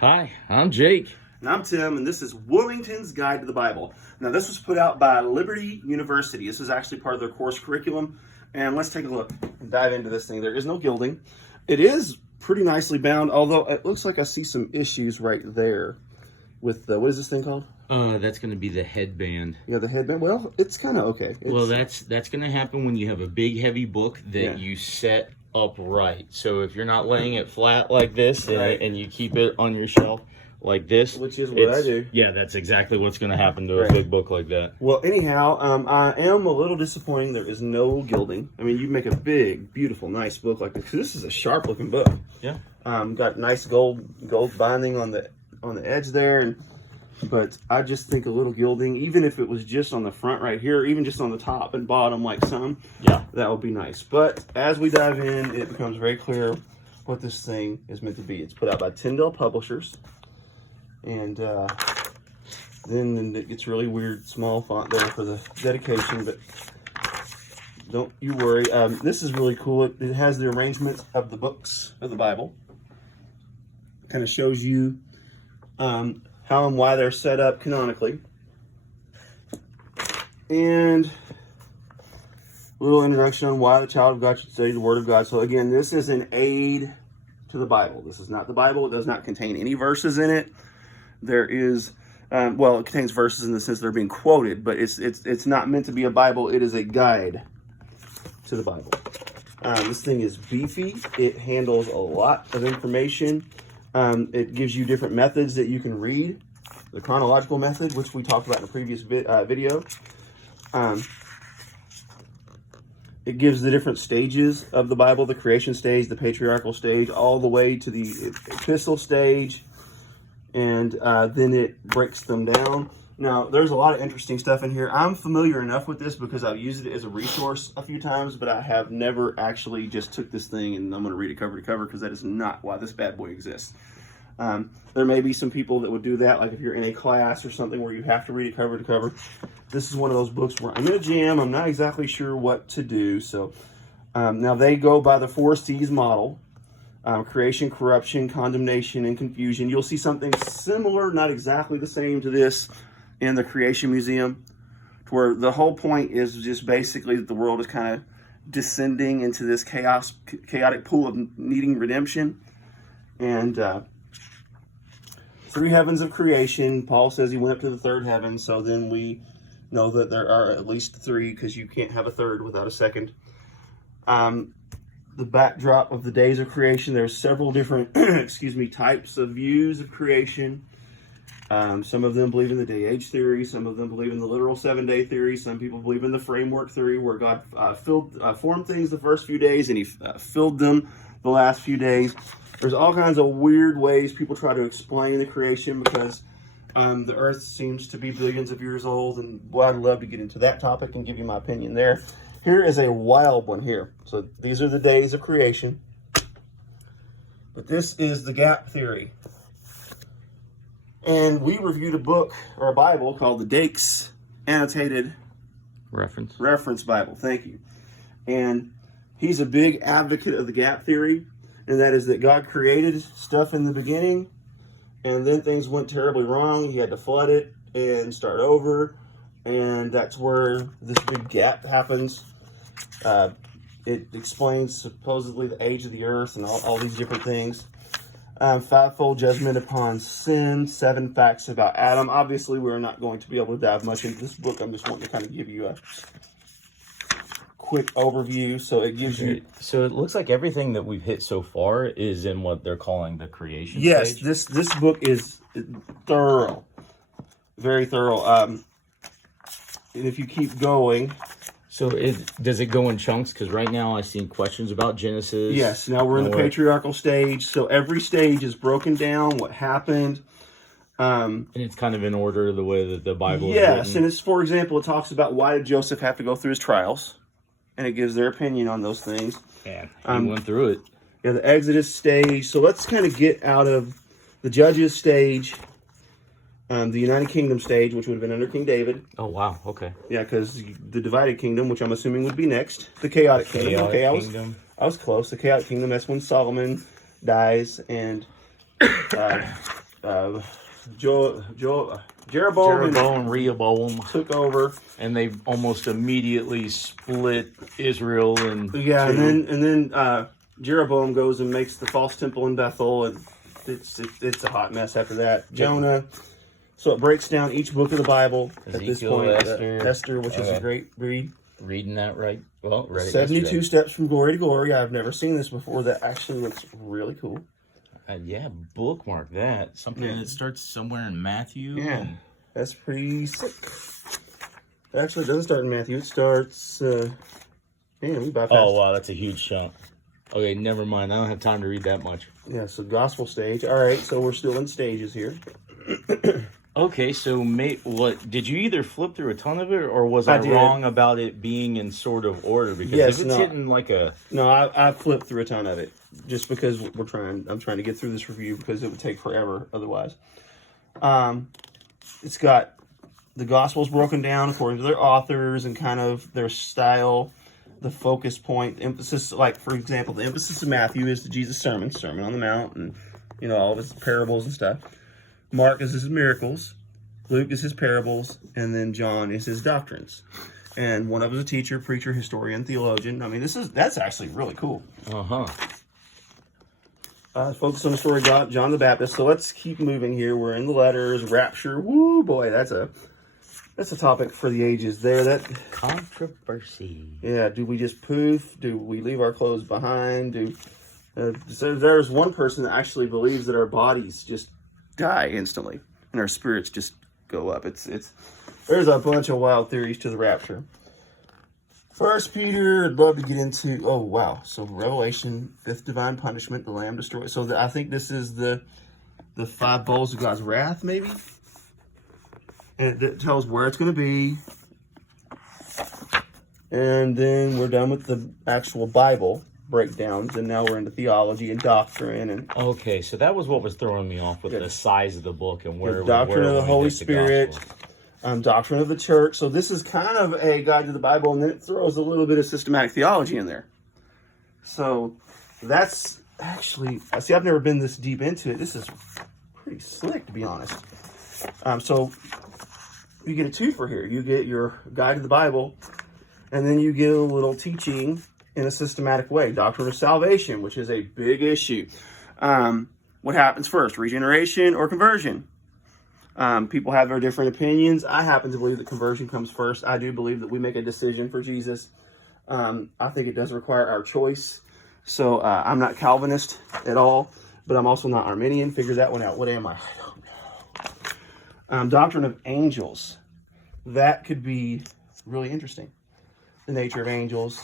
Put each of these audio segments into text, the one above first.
Hi, I'm Jake. And I'm Tim, and this is Wilmington's Guide to the Bible. Now, this was put out by Liberty University. This is actually part of their course curriculum. And let's take a look and dive into this thing. There is no gilding. It is pretty nicely bound, although it looks like I see some issues right there with the, what is this thing called? That's going to be the headband. Yeah, the headband. Well, it's kind of okay. Well, that's going to happen when you have a big, heavy book that you set upright. So if you're not laying it flat like this and you keep it on your shelf like this, which is what I do. Yeah, that's exactly what's going to happen to a big book like that. Well, anyhow, I am a little disappointed there is no gilding. I mean, you make a big, beautiful, nice book like this. 'Cause this is a sharp-looking book. Yeah. Got nice gold binding on the edge there, but I just think a little gilding, even if it was just on the front right here, even just on the top and bottom like some, that would be nice. But as we dive in, it becomes very clear what this thing is meant to be. It's put out by Tyndale Publishers, and then it gets really weird small font there for the dedication, but don't you worry. This is really cool. It has the arrangement of the books of the Bible. Kind of shows you how and why they're set up canonically. And a little introduction on why the child of God should study the Word of God. So again, this is an aid to the Bible. This is not the Bible. It does not contain any verses in it. There is, well, it contains verses in the sense they're being quoted, but it's not meant to be a Bible. It is a guide to the Bible. This thing is beefy. It handles a lot of information. It gives you different methods that you can read. The chronological method, which we talked about in a previous video. It gives the different stages of the Bible, the creation stage, the patriarchal stage, all the way to the epistle stage. And then it breaks them down. Now, there's a lot of interesting stuff in here. I'm familiar enough with this because I've used it as a resource a few times, but I have never actually just took this thing and I'm going to read it cover to cover, because that is not why this bad boy exists. There may be some people that would do that, like if you're in a class or something where you have to read it cover to cover. This is one of those books where I'm in a jam. I'm not exactly sure what to do. So now they go by the 4 C's model. Creation, corruption, condemnation, and confusion. You'll see something similar, not exactly the same to this, in the Creation Museum, to where the whole point is just basically that the world is kind of descending into this chaotic pool of needing redemption. And 3 heavens of creation. Paul says he went up to the 3rd heaven, so then we know that there are at least 3, because you can't have a 3rd without a 2nd. The backdrop of the days of creation. There's several different types of views of creation. Some of them believe in the day-age theory. Some of them believe in the literal 7-day theory. Some people believe in the framework theory, where God formed things the first few days and he filled them the last few days. There's all kinds of weird ways people try to explain the creation, because the earth seems to be billions of years old, and boy, I'd love to get into that topic and give you my opinion there. Here is a wild one here. So these are the days of creation. But this is the gap theory. And we reviewed a book, or a Bible, called the Dake's Annotated Reference Bible. Thank you. And he's a big advocate of the gap theory, and that is that God created stuff in the beginning, and then things went terribly wrong. He had to flood it and start over, and that's where this big gap happens. It explains supposedly the age of the earth and all these different things. 5-fold judgment upon sin, 7 facts about Adam. Obviously, we're not going to be able to dive much into this book. I'm just wanting to kind of give you a quick overview. So it gives you... So it looks like everything that we've hit so far is in what they're calling the creation stage. Yes, this book is thorough. Very thorough. And if you keep going... So does it go in chunks? Because right now I see questions about Genesis. Yes, now we're in the patriarchal stage. So every stage is broken down, what happened. And it's kind of in order the way that the Bible is written. And it's, for example, it talks about why did Joseph have to go through his trials. And it gives their opinion on those things. Yeah, he went through it. Yeah, the Exodus stage. So let's kind of get out of the Judges stage. The United Kingdom stage, which would have been under King David. Oh, wow. Okay. Yeah, because the divided kingdom, which I'm assuming would be next. The chaotic kingdom. Okay, I was close. The chaotic kingdom, that's when Solomon dies. And Jeroboam Jeroboam, Rehoboam, took over. and they almost immediately split Israel and and then Jeroboam goes and makes the false temple in Bethel, and it's a hot mess after that. Jonah. So it breaks down each book of the Bible at this Ezekiel, point. Esther, which is a great read. reading that right. Well, read it 72 yesterday. Steps from Glory to Glory. I've never seen this before. That actually looks really cool. Yeah, bookmark that. Something Yeah. that starts somewhere in Matthew. Yeah, that's pretty sick. Actually, it doesn't start in Matthew. It starts. Man, we bypassed. Oh wow, that's a huge chunk. Okay, never mind. I don't have time to read that much. Yeah, so gospel stage. All right, so we're still in stages here. Okay, so what did you either flip through a ton of it, or was I did. wrong about it being in sort of order? Because Yes, if it's no. hitting like a No, I flipped through a ton of it just because I'm trying to get through this review because it would take forever otherwise. It's got the Gospels broken down according to their authors and kind of their style, the focus point, emphasis. Like for example, the emphasis of Matthew is the Jesus Sermon on the Mount, and all of his parables and stuff. Mark is his miracles, Luke is his parables, and then John is his doctrines. And one of them is a teacher, preacher, historian, theologian. I mean, that's actually really cool. Focus on the story of John the Baptist. So let's keep moving here. We're in the letters, rapture. Woo, boy, that's a topic for the ages there. That controversy. Yeah, do we just poof? Do we leave our clothes behind? So there's one person that actually believes that our bodies just die instantly and our spirits just go up. There's a bunch of wild theories to the rapture. First Peter, I'd love to get into. Oh wow! So Revelation, fifth divine punishment, the Lamb destroyed. So I think this is the 5 bowls of God's wrath, maybe, and it tells where it's going to be. And then we're done with the actual Bible breakdowns, and now we're into theology and doctrine and Okay, so that was what was throwing me off with the size of the book and where doctrine of the Holy get Spirit. Doctrine of the church. So this is kind of a guide to the Bible, and then it throws a little bit of systematic theology in there. So that's actually, see, I've never been this deep into it. This is pretty slick, to be honest. So you get a twofer here. You get your guide to the Bible, and then you get a little teaching in a systematic way. Doctrine of salvation, which is a big issue. What happens first, regeneration or conversion? People have very different opinions. I happen to believe that conversion comes first. I do believe that we make a decision for Jesus. I think it does require our choice. So I'm not Calvinist at all, but I'm also not Arminian. Figure that one out. What am I? I don't know. Doctrine of angels. That could be really interesting. The nature of angels.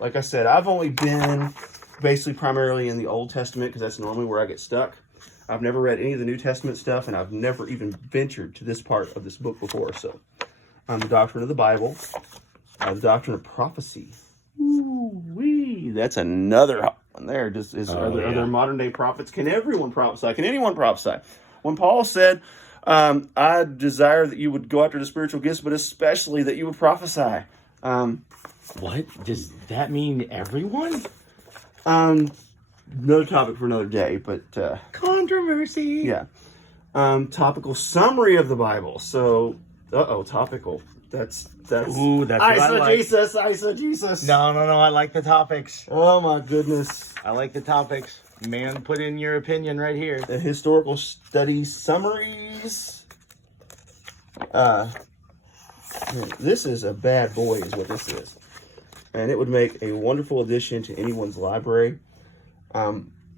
Like I said, I've only been basically primarily in the Old Testament because that's normally where I get stuck. I've never read any of the New Testament stuff, and I've never even ventured to this part of this book before. So, the doctrine of the Bible, the doctrine of prophecy. Ooh-wee, that's another hot one there. Are there modern day prophets? Can everyone prophesy? Can anyone prophesy? When Paul said, I desire that you would go after the spiritual gifts, but especially that you would prophesy. What? Does that mean everyone? Another topic for another day, but controversy. Yeah. Topical summary of the Bible. So, topical. That's Ooh, that's what I like. Eisegesis. No, I like the topics. Oh my goodness. I like the topics. Man, put in your opinion right here. The historical study summaries. This is a bad boy, is what this is. And it would make a wonderful addition to anyone's library.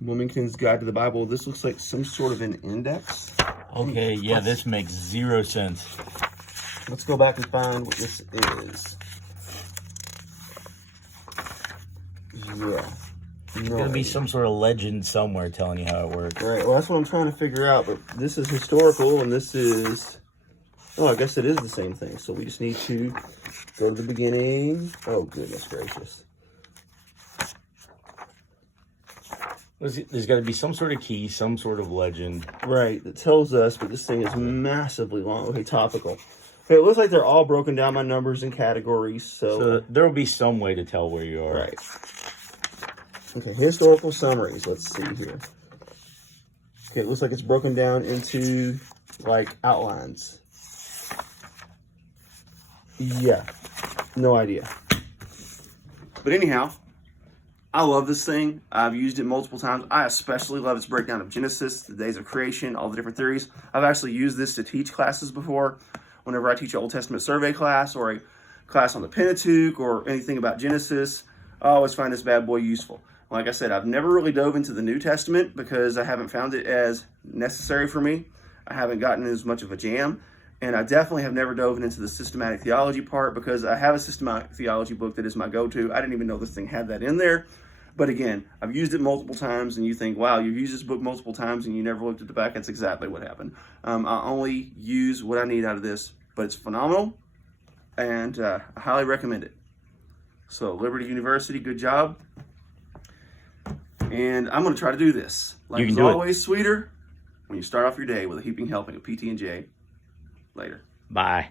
Wilmington's Guide to the Bible. This looks like some sort of an index. Okay, yeah, this makes 0 sense. Let's go back and find what this is. Yeah. There's going to be some sort of legend somewhere telling you how it works. Right, well, that's what I'm trying to figure out. But this is historical, and this is... Oh, I guess it is the same thing. So we just need to go to the beginning. Oh, goodness gracious. There's got to be some sort of key, some sort of legend. Right, that tells us, but this thing is massively long. Okay, topical. Okay, it looks like they're all broken down by numbers and categories, so there will be some way to tell where you are. Right. Okay, historical summaries. Let's see here. Okay, it looks like it's broken down into like outlines. Yeah, no idea. But anyhow, I love this thing. I've used it multiple times. I especially love its breakdown of Genesis, the days of creation, all the different theories. I've actually used this to teach classes before. Whenever I teach an Old Testament survey class or a class on the Pentateuch or anything about Genesis, I always find this bad boy useful. Like I said, I've never really dove into the New Testament because I haven't found it as necessary for me. I haven't gotten as much of a jam. And I definitely have never dove into the systematic theology part because I have a systematic theology book that is my go-to. I didn't even know this thing had that in there. But again, I've used it multiple times, and you think, wow, you've used this book multiple times and you never looked at the back. That's exactly what happened. I only use what I need out of this, but it's phenomenal, and I highly recommend it. So Liberty University, good job. And I'm going to try to do this. Life is always sweeter when you start off your day with a heaping helping of PT&J. Later. Bye.